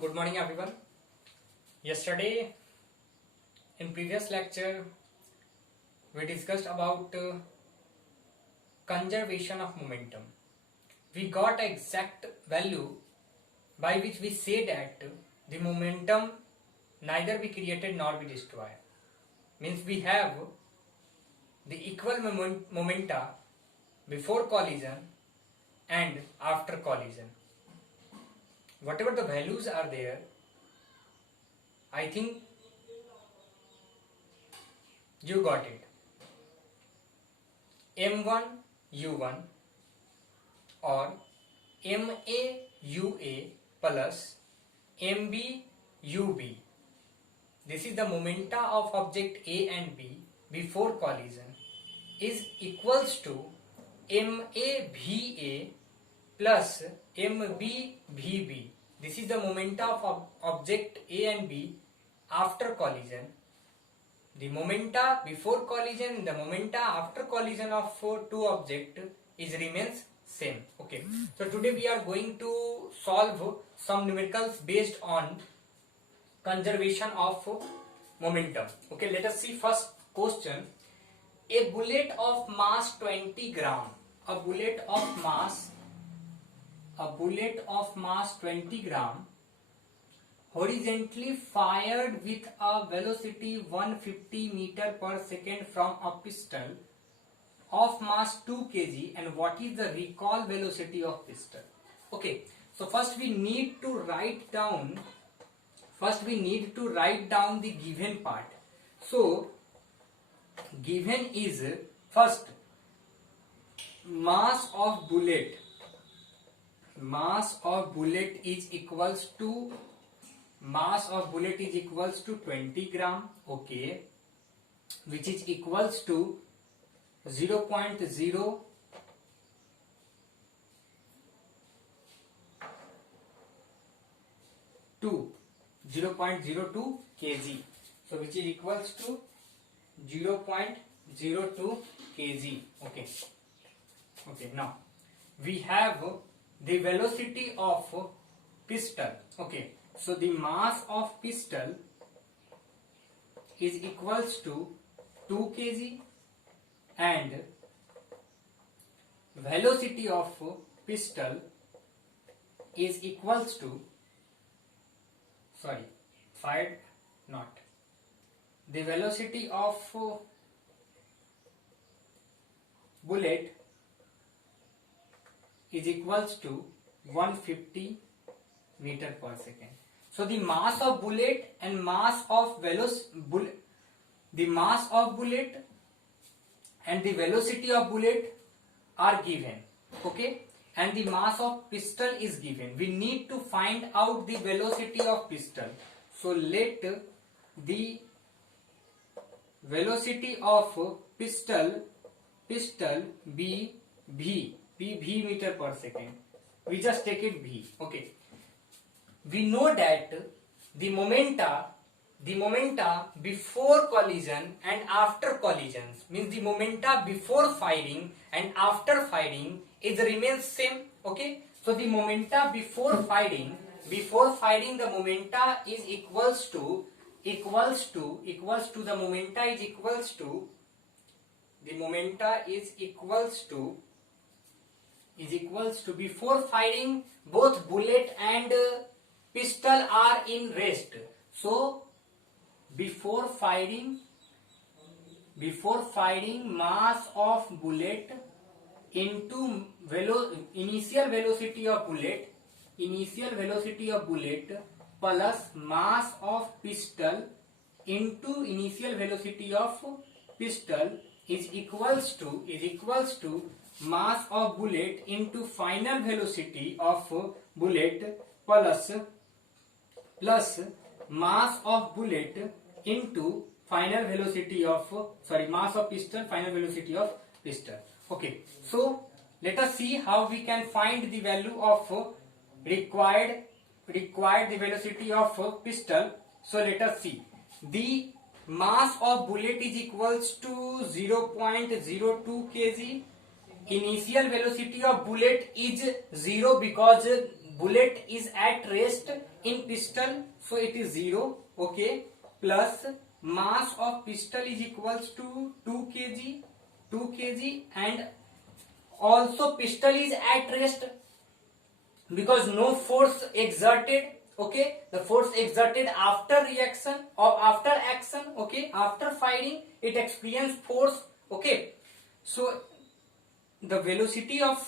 good morning everyone. Yesterday in previous lecture we discussed about conservation of momentum. We got exact value by which we say that the momentum neither be created nor be destroyed. Means we have the equal momenta before collision and after collision. Whatever the values are there, I think you got it. M1 U1 or MA UA plus MB UB. This is the momenta of object A and B before collision is equals to MA VA plus MB VB. This is the momenta of object A and B after collision. The momenta before collision and the momenta after collision of two objects is remains same. Okay. So today we are going to solve some numericals based on conservation of momentum. Okay. Let us see first question. A bullet of mass 20 gram. A bullet of mass 20 gram horizontally fired with a velocity 150 meter per second from a pistol of mass 2 kg, and what is the recoil velocity of pistol? Okay, so first we need to write down the given part. So given is first mass of bullet is equals to 20 gram, okay, which is equals to 0.02 kg, so which is equals to 0.02 kg. Okay, now we have the velocity of pistol. Okay, so the mass of pistol is equals to 2 kg and velocity of pistol is equals to the velocity of bullet is equals to 150 meter per second. So the mass of bullet and mass of the mass of bullet and the velocity of bullet are given, okay, and the mass of pistol is given. We need to find out the velocity of pistol. So let the velocity of pistol be v meter per second. We just take it v. Okay, we know that the momenta before collision and after collisions, means the momenta before firing and after firing is remains same. Okay, so the momenta before firing the momenta is equals to the momenta is equals to before firing both bullet and pistol are in rest. So before firing mass of bullet into initial velocity of bullet plus mass of pistol into initial velocity of pistol is equals to mass of bullet into final velocity of bullet plus mass of bullet into final velocity of mass of pistol, final velocity of pistol. Okay, so let us see how we can find the value of required the velocity of pistol. So let us see. The mass of bullet is equals to 0.02 kg. Initial velocity of bullet is 0 because bullet is at rest in pistol, so it is 0, okay, plus mass of pistol is equals to 2 kg, and also pistol is at rest because no force exerted, okay, the force exerted after reaction or after action, okay, after firing it experience force, okay. So the velocity of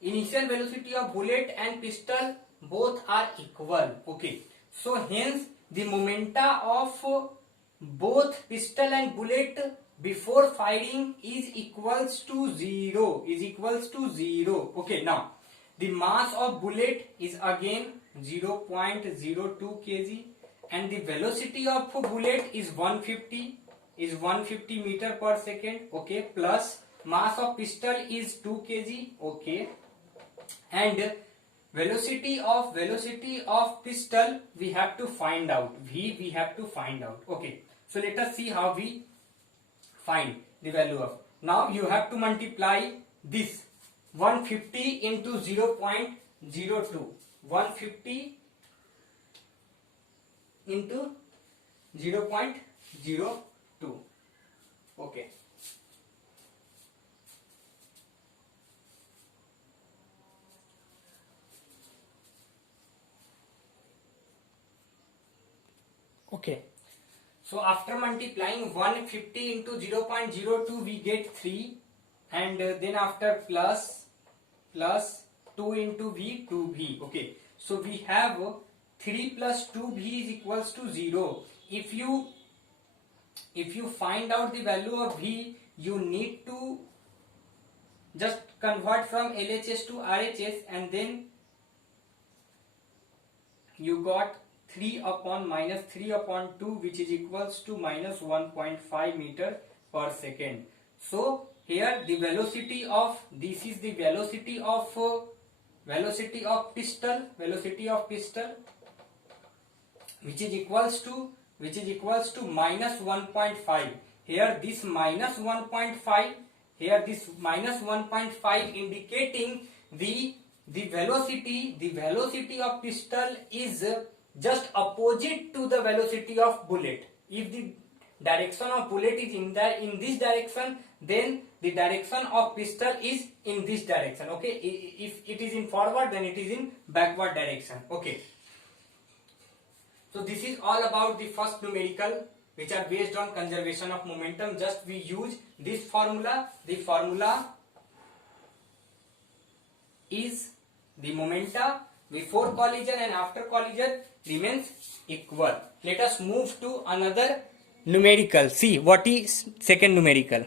initial velocity of bullet and pistol both are equal, okay. So hence the momenta of both pistol and bullet before firing is equals to 0, okay. Now the mass of bullet is again 0.02 kg, and the velocity of bullet is 150 meter per second, okay, plus mass of pistol is 2 kg, okay, and velocity of pistol we have to find out, we have to find out, okay. So let us see how we find the value of. Now you have to multiply this 150 into 0.02, 150 into 0.02, okay. Okay, so after multiplying 150 into 0.02 we get 3, and then after plus 2 into v, 2v, okay. So we have 3 plus 2v is equals to 0. If you find out the value of v, you need to just convert from LHS to RHS, and then you got 3 upon minus 3 upon 2, which is equals to minus 1.5 meter per second. So here the velocity of, this is the velocity of pistol, which is equals to minus 1.5. Here this minus 1.5, indicating the velocity of pistol is just opposite to the velocity of bullet. If the direction of bullet is in this direction, then the direction of pistol is in this direction, okay. If it is in forward, then it is in backward direction, okay. So this is all about the first numerical, which are based on conservation of momentum. Just we use this formula. The formula is the momenta before collision and after collision remains equal. Let us move to another numerical. See what is second numerical.